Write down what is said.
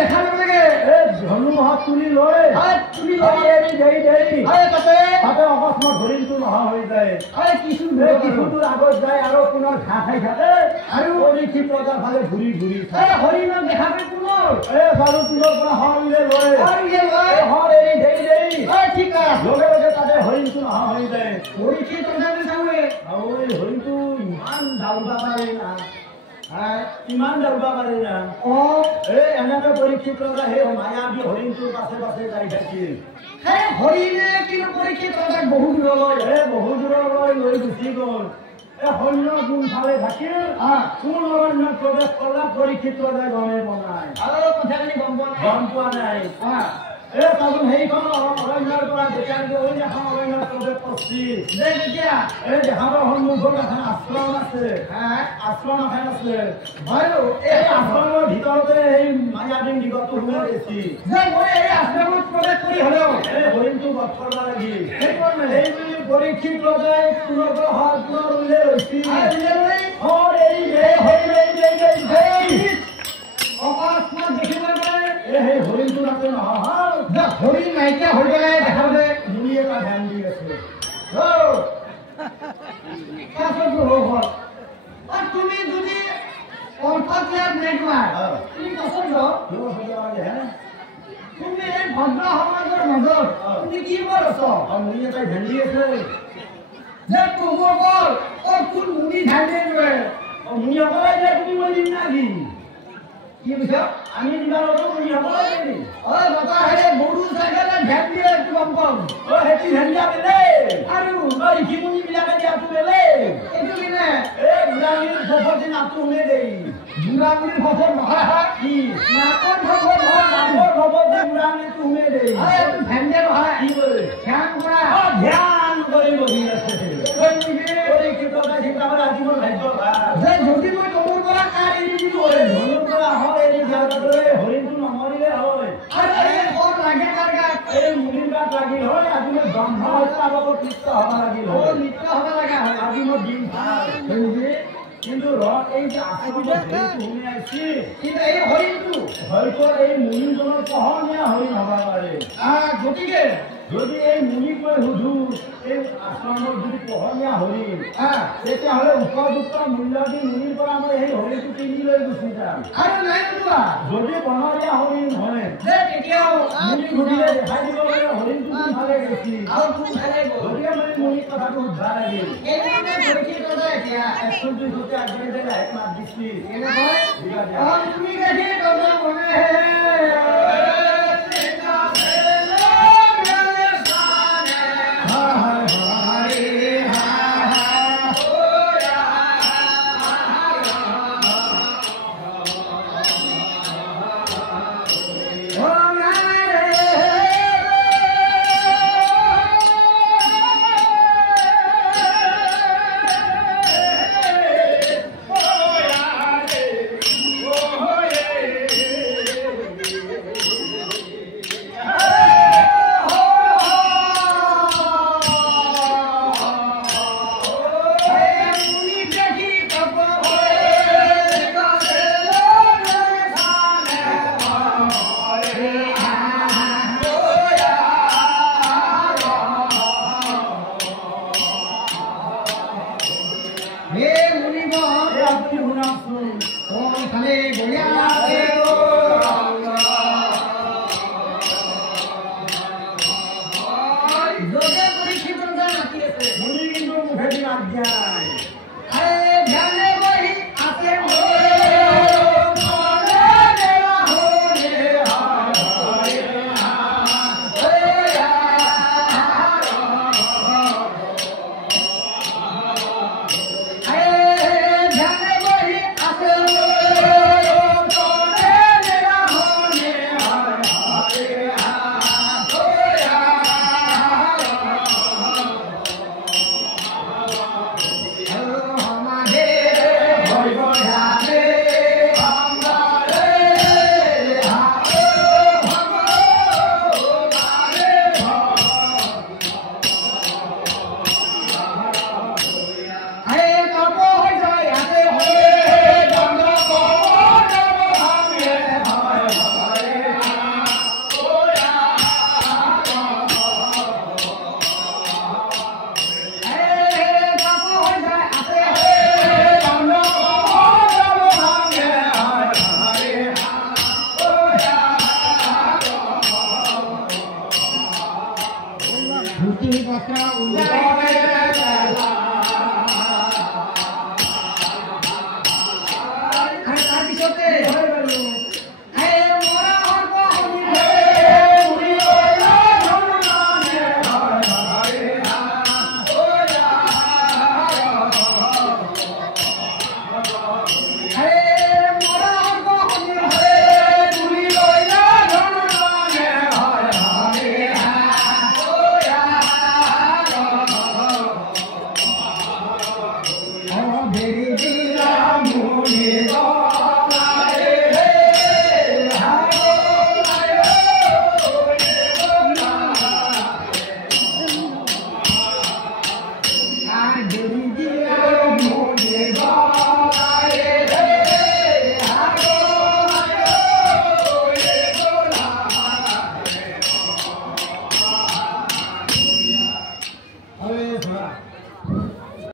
দেখা লাগে ধনু হাত তুলি লয় তাতে অকস্মাত হৰিণটো নহা হৈ যায় কিছুটোৰ আগত যায় আৰু পুনৰ ঘাঁহ খাই থাকে আৰু পৰীক্ষিত ৰজাৰ ফালে ঘূৰি ঘূৰি হৰিণক দেখা পাই পুনৰ বাৰু পুনৰ পৰা হৰিণে লয় হৰ এৰি দেৰি দেৰি ঠিক আছে লগে লগে তাতে হৰিণটো নহা হৈ যায় পৰীক্ষিত ৰজাকে চাওঁৱে আৰু এই হৰিণটো ইমান দাউৰিব পাৰে না ইমান দাউৰিব পাৰে না এনেকে পৰীক্ষিত ৰজা সেই মায়াবী হৰিণটোৰ পাছে পাছে যাই থাকিল হৰিণে কিন্তু পৰীক্ষিত ৰজাক বহু দূৰলৈ বহু দূৰলৈ লৈ গুচি গ'ল সৈন্য কোনফালে থাকিল কোন অৰণ্যত প্ৰৱেশ কৰলা পৰীক্ষিত ৰজাই গমেই পোৱা নাই আৰু কথাখিনি গম পোৱা নাই তাৰপিছত সেইখন অৰণ্যৰ পৰা যেতিয়া এখন অৰণ্যত প্ৰৱেশ কৰিছিল তেতিয়া দেহাৰৰ সন্মুখত এখন আশ্ৰম আছে আশ্ৰম এখন আছে বাৰু এই আশ্ৰমৰ ভিতৰতে এই মায়াবী দিগটো সোমাই গৈছিল এই আশ্ৰমত প্ৰৱেশ কৰি হলেও এই হৰিণটো বধ কৰিব লাগিল এই বুলি পৰীক্ষিত ৰজাই পুনৰ উলিয়াই লৈছিল অকস্মাত দেখিব পাৰে এই হৰিণটো তাতে নহয় হৰিণ নাইকিয়া হৈ গ'লে দেখা যে মুনি এটা ধ্যান দি আছে তুমি যদি অৰ্থত ইয়াত নাই তোমাৰ তুমি পচন্দ তুমি এই ভদ্ৰ সমাজৰ মাজত তুমি কি কৰিছ মুনি এটা ধ্যান দি আছে যে তোমাকৰ কোন মুনি ধ্যান দিয়ে মুনি অকলে যে তুমি মই দিম নাকি কি বুঝছ আমি দিবাৰতো মুনি অকলে দিম বাবা হে গৰু জাগালে ধ্যান দিয়ে একটু গম পাম হেতি ধ্যান দিয়া বেলে আৰু কি মুনি বিলাকে দিয়াটো বেলে এইটো কিনে বুঢ়াঙিৰ ফফতে নাকটো উমে দেই বুঢ়াঙিৰ ফফত নহয় কি নাকৰ ফফত নহয় নাকৰ ফফতে বুঢ়াঙিৰটো উমে দেই এইটো ধ্যান দিয়া নহয় কি কৰে ধ্যান কৰা ধ্যান কৰি বহি আছে চিন্তা কৰে আজি মোৰ ভাগ্য যে যদি মই তোৰ পৰা কাৰ এৰি দিলো ধনুৰ পৰা হয় এৰি দিয়াৰ হৰিণটো নমৰিলে হয় লাগে কাৰ গাত এই মুনিৰ গাত লাগিল হয় আজি মই ব্ৰহ্ম হত্যা লগত লিপ্ত হ'ব লাগিল হয় লিপ্ত হ'ব লগা হয় আজি মোৰ দিন ভাল কিন্তু এই যে আশ্ৰমত শুনি আহিছে কিন্তু এই হৰিণটো হয়তো এই মুনিজনৰ পোহনীয়া হৰিণ হ'ব পাৰে গতিকে যদি এই মুনিক মই সুধো এই আশ্ৰমৰ যদি পোহনীয়া হৰিণ তেতিয়াহ'লে উপযুক্ত মূল্য দি মুনিৰ পৰা মই সেই হৰিণটো কিনি লৈ গুচি যাম আৰু নাই যদি বনৰীয়া হৰিণ হয় তেতিয়াও মুনি সুধিলে দেখাই দিব পাৰে হৰিণটো কোনফালে গৈছিল গতিকে মই মুনিক কথাটো সুধিব লাগিল এতিয়া একচুৱেলি সৈতে আগবাঢ়ি যায় মাত দিছিল তুমি গাখি কথা মনে ঘৰতে